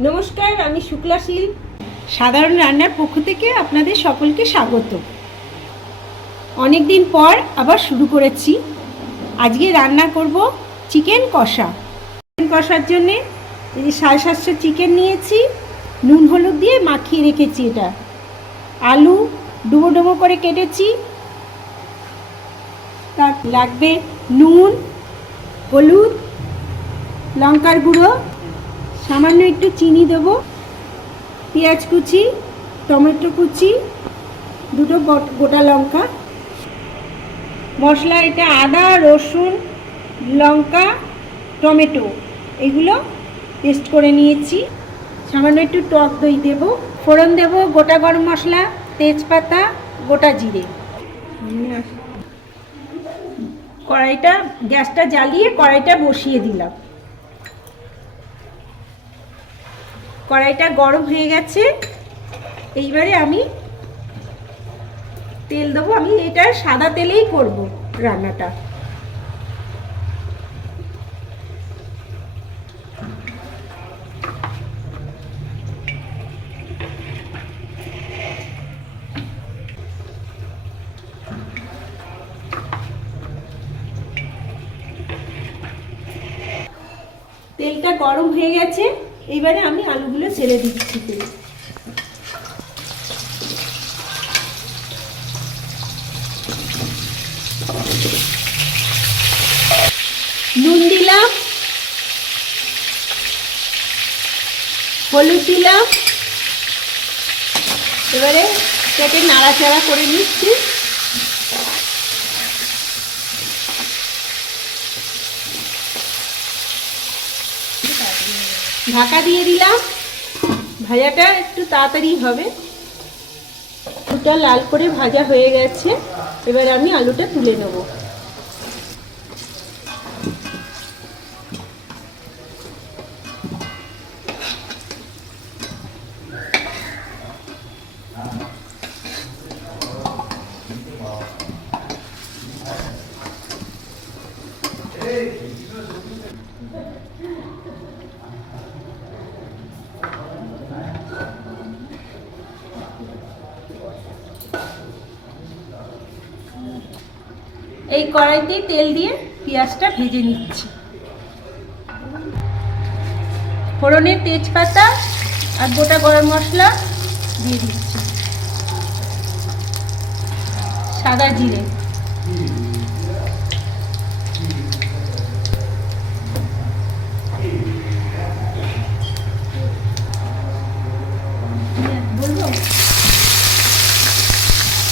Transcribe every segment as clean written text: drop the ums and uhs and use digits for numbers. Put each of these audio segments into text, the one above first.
নমস্কার, আমি শুক্লাশীল সাধারণ রান্নার পক্ষ থেকে আপনাদের সকলকে স্বাগত। অনেক দিন পর আবার শুরু করেছি। আজকে রান্না করব চিকেন কষা। চিকেন কষার জন্যে এই যে 750 চিকেন নিয়েছি, নুন হলুদ দিয়ে মাখিয়ে রেখেছি। এটা আলু ডুবো ডুবো করে কেটেছি। তার লাগবে নুন, হলুদ, লঙ্কার গুঁড়ো, সামান্য একটু চিনি দেবো, পেঁয়াজ কুচি, টমেটো কুচি, দুটো গোটা লঙ্কা। মশলা এটা আদা, রসুন, লঙ্কা, টমেটো এগুলো পেস্ট করে নিয়েছি। সামান্য একটু টক দই দেবো। ফোড়ন দেবো গোটা গরম মশলা, তেজপাতা, গোটা জিরে। কড়াইটা গ্যাসটা জ্বালিয়ে কড়াইটা বসিয়ে দিলাম। কড়াইটা গরম হয়ে গেছে। এইবারে আমি তেল দেবো। আমি এটা সাদা তেলেই করব রান্নাটা। তেলটা গরম হয়ে গেছে। এইবারে আমি আলুগুলো ছেড়ে দিচ্ছি তেলে। নুন দিলাম, হলুদ দিলাম। এবারে কেটে নাড়াচাড়া করে নিচ্ছি। ঢাকা দিয়ে দিলাম। ভাজাটা একটু তাড়াতাড়ি হবে। আলুটা লাল করে ভাজা হয়ে গেছে। এবার আমি আলুটা তুলে নেব। এই কড়াইতে তেল দিয়ে পেঁয়াজটা ভেজে নিচ্ছি। ফোড়নের তেজপাতা আর গোটা গরম মশলা দিয়ে দিচ্ছি, সাদা জিরে,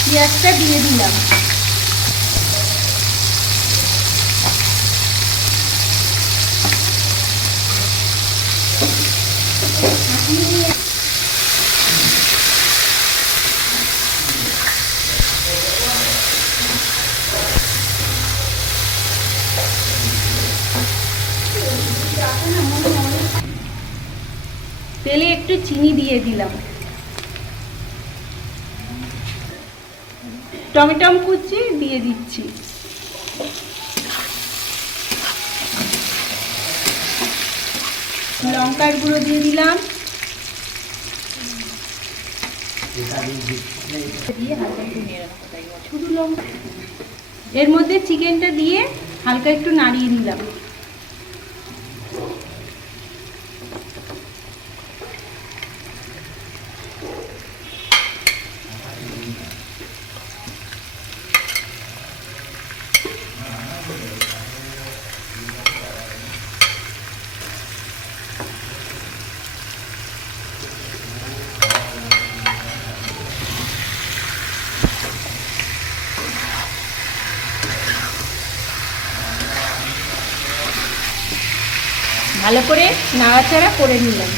পেঁয়াজটা দিয়ে দিলাম। তেলে একটু চিনি দিয়ে দিলাম। টমেটো কুচি দিয়ে দিচ্ছি। লঙ্কার গুঁড়ো দিয়ে দিলাম। শুধু লঙ্কা। এর মধ্যে চিকেনটা দিয়ে হালকা একটু নাড়িয়ে নিলাম। ভালো করে নাড়াচাড়া করে নিলাম।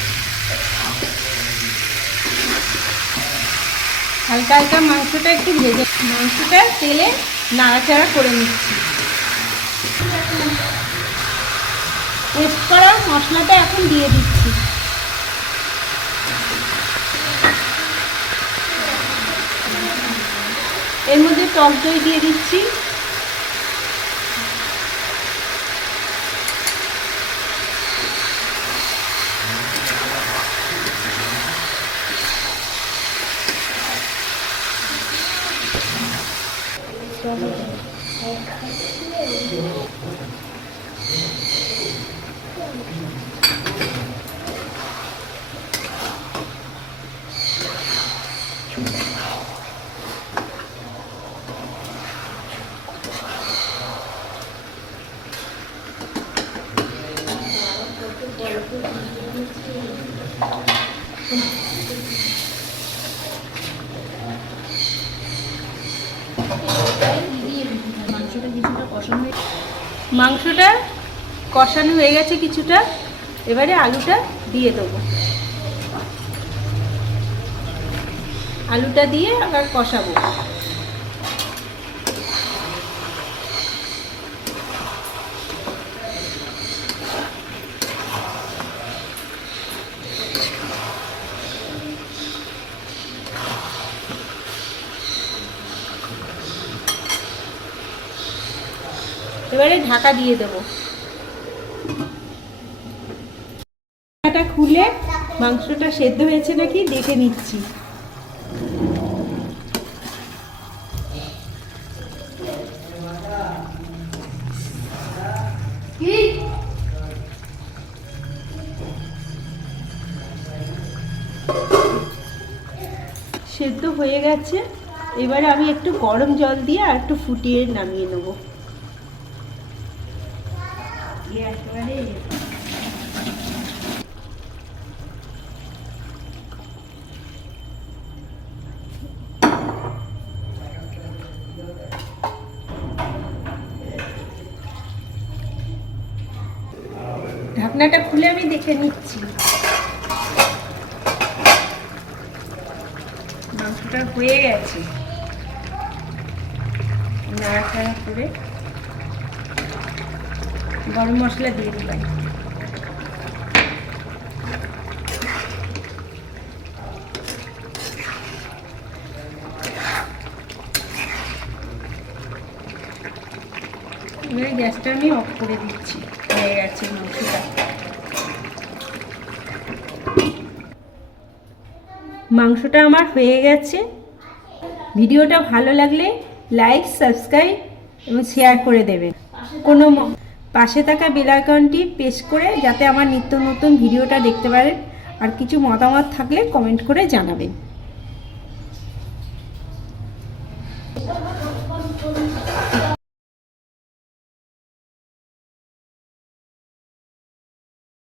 হালকা হালকা মাংসটা একটু ভেজে, মাংসটা তেলে নাড়াচাড়া করে নিচ্ছি। পেস্ট করা মশলাটা এখন দিয়ে দিচ্ছি। এর মধ্যে টক দই দিয়ে দিচ্ছি। মাংসটা কষানো হয়ে গেছে কিছুটা, এবারে আলুটা দিয়ে দেবো। আলুটা দিয়ে আবার কষাবো। এবারে ঢাকা দিয়ে দেবো। ঢাকাটা খুলে মাংসটা সেদ্ধ হয়েছে নাকি দেখে নিচ্ছি। সেদ্ধ হয়ে গেছে, এবারে আমি একটু গরম জল দিয়ে আর একটু ফুটিয়ে নামিয়ে নেবো। ঢাকনাটা খুলে আমি দেখে নিচ্ছি। মাংসটা হয়ে গেছে। নাড়াচাড়া করে গরম মশলা দিয়ে দিলাম। এবারে গ্যাসটা আমি অফ করে দিচ্ছি। হয়ে গেছে মাংসটা। মাংসটা আমার হয়ে গেছে। ভিডিওটা ভালো লাগলে লাইক, সাবস্ক্রাইব এবং শেয়ার করে দেবেন। কোনো পাশে থাকা বেল আইকনটি প্রেস করে যাতে আমার নিত্য নতুন ভিডিওটা দেখতে পারেন। আর কিছু মতামত থাকলে কমেন্ট করে জানাবেন।